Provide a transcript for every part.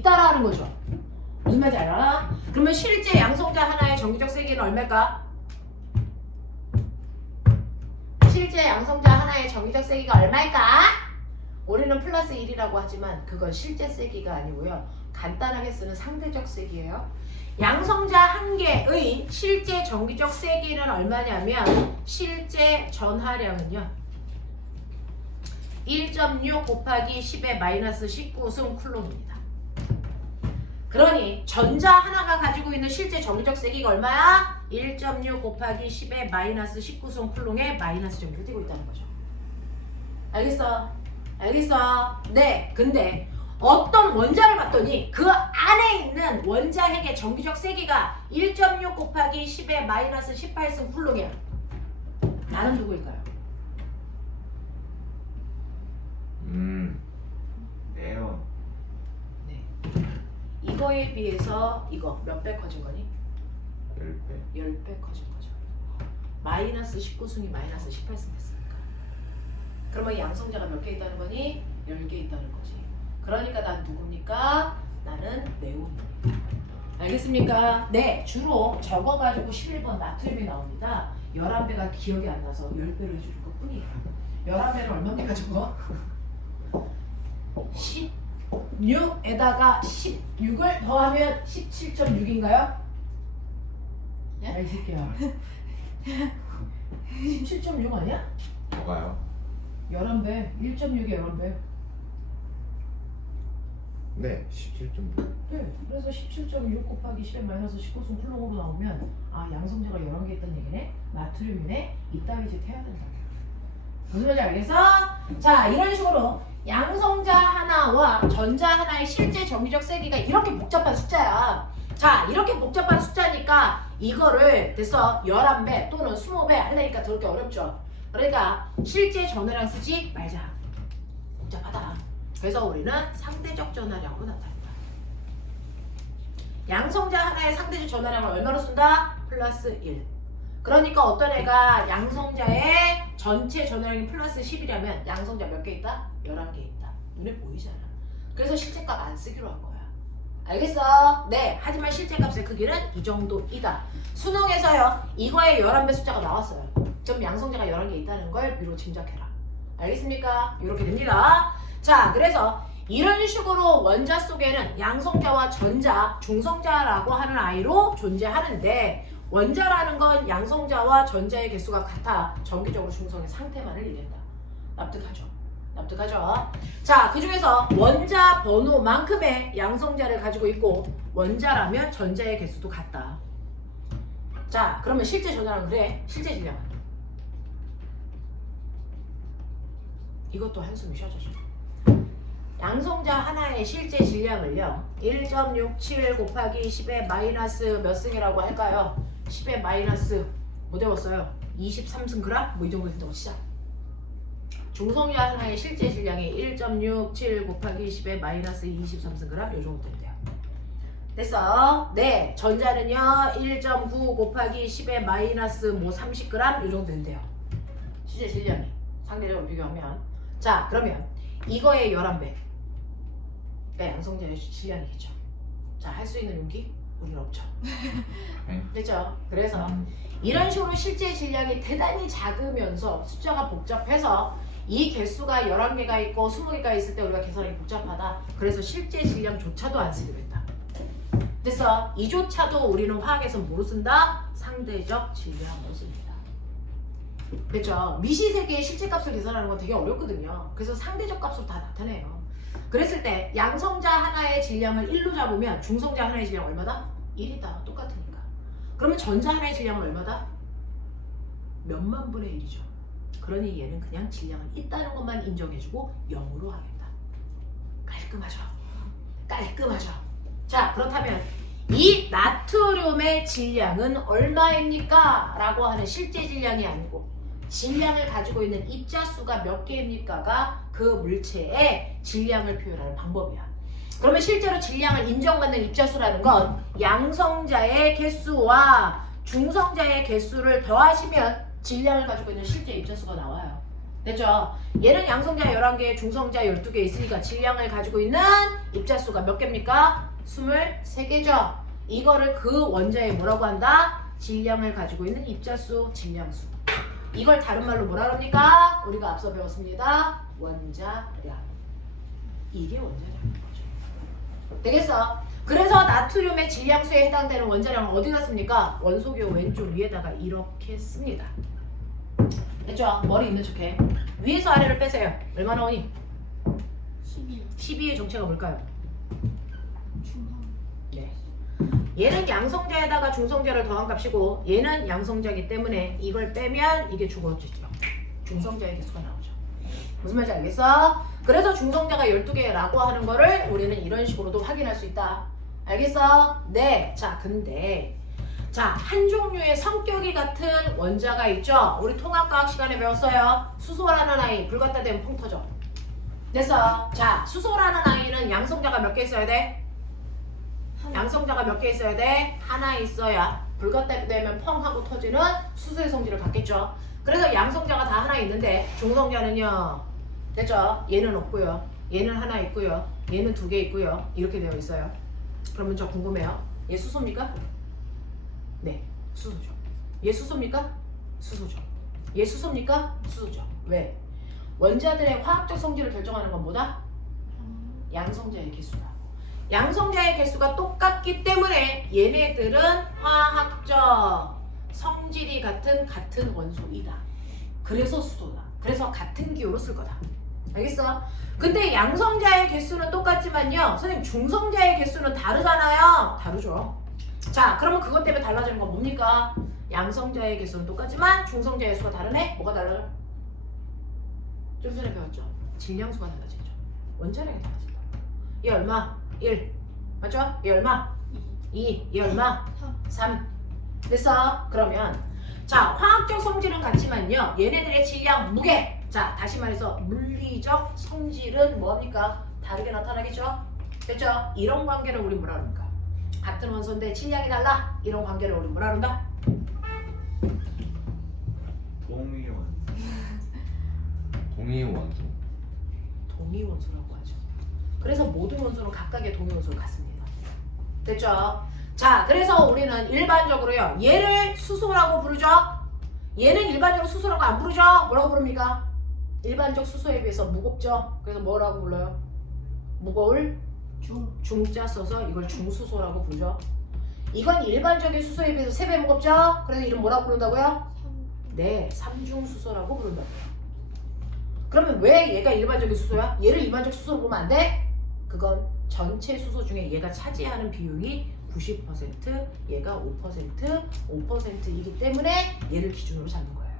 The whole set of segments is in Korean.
있다라는 거죠. 무슨 말인지 알아? 그러면 실제 양성자 하나의 전기적 세기는 얼마일까? 실제 양성자 하나의 전기적 세기가 얼마일까? 우리는 플러스 1이라고 하지만 그건 실제 세기가 아니고요. 간단하게 쓰는 상대적 세기예요. 양성자 한 개의 실제 전기적 세기는 얼마냐면 실제 전하량은요. 1.6 곱하기 10의 마이너스 19승 쿨롬입니다. 그러니 전자 하나가 가지고 있는 실제 전기적 세기가 얼마야? 1.6 곱하기 10의 마이너스 19승 쿨롬의 마이너스 전기를 띠고 있다는 거죠. 알겠어? 알겠어? 네. 근데 어떤 원자를 봤더니 그 안에 있는 원자핵의 전기적 세기가 1.6 곱하기 10의 마이너스 18승 쿨롬이야. 나는 누구일까요? 네요. 네. 이거에 비해서 이거 몇 배 커진 거니? 10배. 10배 커진 거죠. 마이너스 19승이 마이너스 18승 됐으니까. 그러면 양성자가 몇 개 있다는 거니? 10개 있다는 거지. 그러니까 난 누굽니까? 나는 네온입니다. 알겠습니까? 네, 주로 적어가지고 11번 나트륨이 나옵니다. 11배가 기억이 안 나서 10배로 해주는 것 뿐이에요. 11배를 얼마입니까 저거? 16에다가 16을 더하면 17.6인가요? 야, 이 새끼야. 17.6 아니야? 뭐가요? 11배. 1.6이 11배. 네, 17.6. 네. 그래서 17.6 곱하기 10의 마이너스 19승 쿨롬으로 나오면 아, 양성자가 11개 있다는 얘기네? 나트륨이네? 이따위 짓 해야 된다. 무슨 말인지 알겠어? 자, 이런 식으로 양성자 하나와 전자 하나의 실제 전기적 세기가 이렇게 복잡한 숫자야. 자, 이렇게 복잡한 숫자니까 이거를 됐어 11배 또는 20배 하려니까 그렇게 어렵죠. 그러니까 실제 전하량 쓰지 말자. 복잡하다. 그래서 우리는 상대적 전하량으로 나타낸다. 양성자 하나의 상대적 전하량을 얼마로 쓴다? 플러스 1. 그러니까 어떤 애가 양성자의 전체 전하량이 플러스 10이라면 양성자 몇 개 있다? 11개 있다. 눈에 보이잖아. 그래서 실제값 안 쓰기로 한 거야. 알겠어? 네. 하지만 실제값의 크기는 이 정도이다. 수능에서요. 이거의 11배 숫자가 나왔어요. 그럼 양성자가 11개 있다는 걸 미로 짐작해라. 알겠습니까? 이렇게 됩니다. 자, 그래서 이런 식으로 원자 속에는 양성자와 전자, 중성자라고 하는 아이로 존재하는데 원자라는 건 양성자와 전자의 개수가 같아 정기적으로 중성의 상태만을 이른다. 납득하죠? 납득하죠? 자, 그 중에서 원자 번호만큼의 양성자를 가지고 있고 원자라면 전자의 개수도 같다. 자, 그러면 실제 전자는 그래. 실제 질량은 이것도 한숨이 쉬어져죠. 양성자 하나의 실제 질량을요 1.67 곱하기 10의 마이너스 몇 승이라고 할까요? 10의 마이너스 뭐 되었어요? 23승 그램? 뭐 이 정도 된다고 치자. 중성자 하나의 실제 질량이 1.67 곱하기 10의 마이너스 23승 그램 요 정도 된대요. 됐어? 네. 전자는요 1.9 곱하기 10의 마이너스 뭐 30g 요 정도 된대요. 실제 질량이 상대적으로 비교하면. 자, 그러면 이거의 11배 양성자의 질량이겠죠. 자, 할 수 있는 용기? 우리는 없죠. 됐죠? 그래서 이런 식으로 실제 질량이 대단히 작으면서 숫자가 복잡해서 이 개수가 11개가 있고 20개가 있을 때 우리가 계산하기 복잡하다. 그래서 실제 질량조차도 안 쓰게 된다. 됐어? 이조차도 우리는 화학에서 뭐로 쓴다? 상대적 질량으로 씁니다. 됐죠? 미시세계의 실제값을 계산하는 건 되게 어렵거든요. 그래서 상대적 값으로 다 나타내요. 그랬을 때 양성자 하나의 질량을 1로 잡으면 중성자 하나의 질량 얼마다? 1이다. 똑같으니까. 그러면 전자 하나의 질량은 얼마다? 몇만 분의 1이죠. 그러니 얘는 그냥 질량은 있다는 것만 인정해주고 0으로 하겠다. 깔끔하죠? 깔끔하죠? 자, 그렇다면 이 나트륨의 질량은 얼마입니까? 라고 하는 실제 질량이 아니고 질량을 가지고 있는 입자수가 몇 개입니까가 그 물체의 질량을 표현하는 방법이야. 그러면 실제로 질량을 인정받는 입자수라는 건 양성자의 개수와 중성자의 개수를 더하시면 질량을 가지고 있는 실제 입자수가 나와요. 됐죠? 얘는 양성자 11개, 중성자 12개 있으니까 질량을 가지고 있는 입자수가 몇 개입니까? 23개죠. 이거를 그 원자에 뭐라고 한다? 질량을 가지고 있는 입자수, 질량수. 이걸 다른 말로 뭐라 합니까? 우리가 앞서 배웠습니다. 원자량. 이게 원자량인 거죠. 되겠어? 그래서 나트륨의 질량수에 해당되는 원자량은 어디 갔습니까? 원소교 왼쪽 위에다가 이렇게 씁니다. 됐죠? 머리 있는 척해. 위에서 아래를 빼세요. 얼마나 오니? 12 12의 정체가 뭘까요? 중성 네. 얘는 양성자에다가 중성자를 더한 값이고 얘는 양성자이기 때문에 이걸 빼면 이게 죽어지죠. 중성자의 개수가 나오죠. 무슨 말인지 알겠어? 그래서 중성자가 12개라고 하는 거를 우리는 이런 식으로도 확인할 수 있다. 알겠어? 네. 자, 근데 자, 한 종류의 성격이 같은 원자가 있죠? 우리 통합과학 시간에 배웠어요. 수소라는 아이 불 갖다 대면 펑 터져. 됐어. 자, 수소라는 아이는 양성자가 몇 개 있어야 돼? 양성자가 몇 개 있어야 돼? 하나 있어야 불 갖다 대면 펑 하고 터지는 수소의 성질을 갖겠죠. 그래서 양성자가 다 하나 있는데 중성자는요. 됐죠? 얘는 없고요. 얘는 하나 있고요. 얘는 2개 있고요. 이렇게 되어 있어요. 그러면 저 궁금해요. 얘 수소입니까? 네, 수소죠. 얘 수소입니까? 수소죠. 얘 수소입니까? 수소죠. 왜? 원자들의 화학적 성질을 결정하는 건 뭐다? 양성자의 개수다. 양성자의 개수가 똑같기 때문에 얘네들은 화학적 성질이 같은 원소이다. 그래서 수소다. 그래서 같은 기호로 쓸 거다. 알겠어? 근데 양성자의 개수는 똑같지만요. 선생님 중성자의 개수는 다르잖아요. 다르죠. 자, 그러면 그것 때문에 달라지는 건 뭡니까? 양성자의 개수는 똑같지만 중성자의 수가 다르네? 뭐가 달라요? 좀 전에 배웠죠? 질량수가 달라지죠. 원자량이 달라진다. 얘 얼마? 1. 맞죠? 얘 얼마? 2. 얘 얼마? 3. 됐어? 그러면 자, 화학적 성질은 같지만요. 얘네들의 질량, 무게. 자, 다시 말해서 물리적 성질은 뭐합니까? 다르게 나타나겠죠? 됐죠? 이런 관계를 우리 뭐라 그럽니까? 같은 원소인데 질량이 달라. 이런 관계를 우리 뭐라 그런다? 동위원. 동위원소. 동위원소라고 하죠. 그래서 모든 원소는 각각의 동위원소를 갖습니다. 됐죠? 자, 그래서 우리는 일반적으로요. 얘를 수소라고 부르죠. 얘는 일반적으로 수소라고 안 부르죠. 뭐라고 부릅니까? 일반적 수소에 비해서 무겁죠. 그래서 뭐라고 불러요? 무거울 중자 써서 이걸 중수소라고 부르죠. 이건 일반적인 수소에 비해서 3배 무겁죠. 그래서 이름 뭐라고 부른다고요? 네, 삼중수소라고 부른다고요. 그러면 왜 얘가 일반적인 수소야? 얘를 일반적 수소로 보면 안 돼? 그건 전체 수소 중에 얘가 차지하는 비율이 90%, 얘가 5%, 5%이기 때문에 얘를 기준으로 잡는 거예요.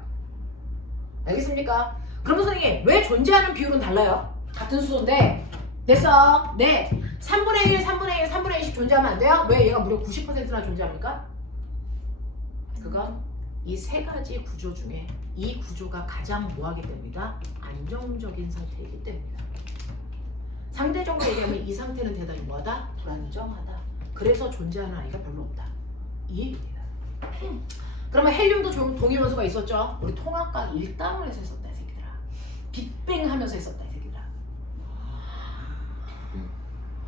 알겠습니까? 그러면 선생님, 왜 존재하는 비율은 달라요? 같은 수소인데. 됐어? 네. 3분의 1, 3분의 1, 3분의 1씩 존재하면 안 돼요? 왜 얘가 무려 90%나 존재합니까? 그건 이 세 가지 구조 중에 이 구조가 가장 뭐하기 때문이다? 안정적인 상태이기 때문이다. 상대적으로 얘기하면 이 상태는 대단히 뭐하다? 불안정하다. 그래서 존재하는 아이가 별로 없다. 이 얘기입니다. 그러면 헬륨도 동위원소가 있었죠? 우리 통합과학 1단원에서 했었다 이 새끼들아. 빅뱅 하면서 했었다 이 새끼들아.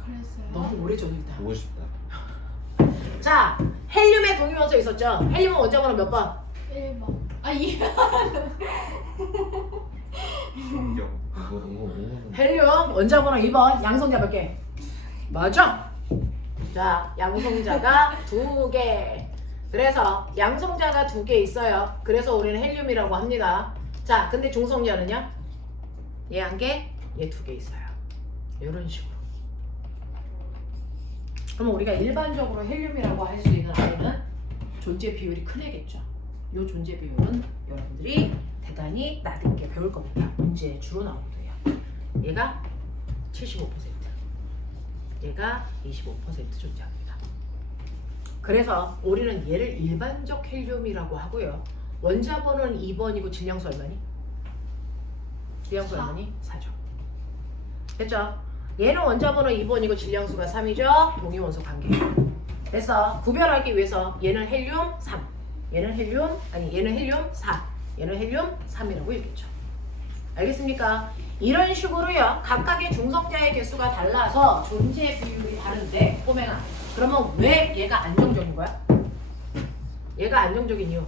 그랬어요. 너무 오래전이다. 보고 싶다. 자, 헬륨의 동위원소 있었죠? 헬륨은 원자번호 몇 번? 1번. 아 2번. 성경. 이거 헬륨 원자번호 2번. 양성자 몇 개? 맞아. 자, 양성자가 2개. 그래서 양성자가 2개 있어요. 그래서 우리는 헬륨이라고 합니다. 자, 근데 중성자는요? 얘 1개, 얘 2개 있어요. 이런 식으로. 그럼 우리가 일반적으로 헬륨이라고 할 수 있는 아이는 존재 비율이 큰 애겠죠. 이 존재 비율은 여러분들이 대단히 낮게 배울 겁니다. 문제에 주로 나오거든요. 얘가 75%, 얘가 25% 존재합니다. 그래서 우리는 얘를 일반적 헬륨이라고 하고요. 원자번호는 2번이고 질량수 얼마니? 질량수 얼마니? 4죠. 됐죠? 얘는 원자번호 2번이고 질량수가 3이죠. 동위원소 관계. 그래서 구별하기 위해서 얘는 헬륨 3, 얘는 헬륨 4, 얘는 헬륨 3이라고 읽겠죠. 알겠습니까? 이런 식으로요. 각각의 중성자의 개수가 달라서 존재 비율이 다른데 꼬맹아. 그러면 왜 얘가 안정적인 거야? 얘가 안정적인 이유.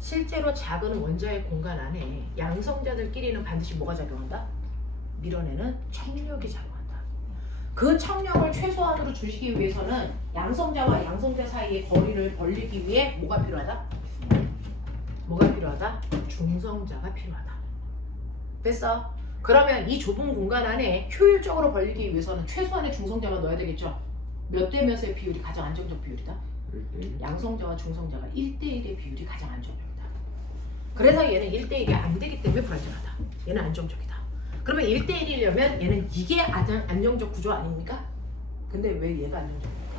실제로 작은 원자의 공간 안에 양성자들끼리는 반드시 뭐가 작용한다? 밀어내는 청력이 작용한다. 그 청력을 최소한으로 주시기 위해서는 양성자와 양성자 사이의 거리를 벌리기 위해 뭐가 필요하다? 뭐가 필요하다? 중성자가 필요하다. 됐어? 그러면 이 좁은 공간 안에 효율적으로 벌리기 위해서는 최소한의 중성자만 넣어야 되겠죠? 몇 대 몇의 비율이 가장 안정적 비율이다? 1대1. 양성자와 중성자가 1대1의 비율이 가장 안정적이다. 그래서 얘는 1대1이 안 되기 때문에 불안정하다. 얘는 안정적이다. 그러면 1대1이려면 얘는 이게 안정적 구조 아닙니까? 근데 왜 얘가 안정적입니까?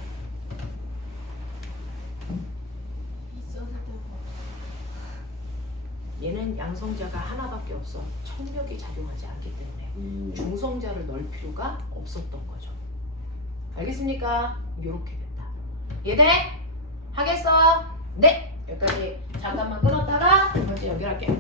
있었을 때가 얘는 양성자가 하나밖에 없어. 청력이 작용하지 않기 때문에 중성자를 넣을 필요가 없었던 거죠. 알겠습니까? 이렇게 된다. 이해돼? 하겠어? 네! 여기까지 잠깐만 끊었다가 두 번째 연결할게.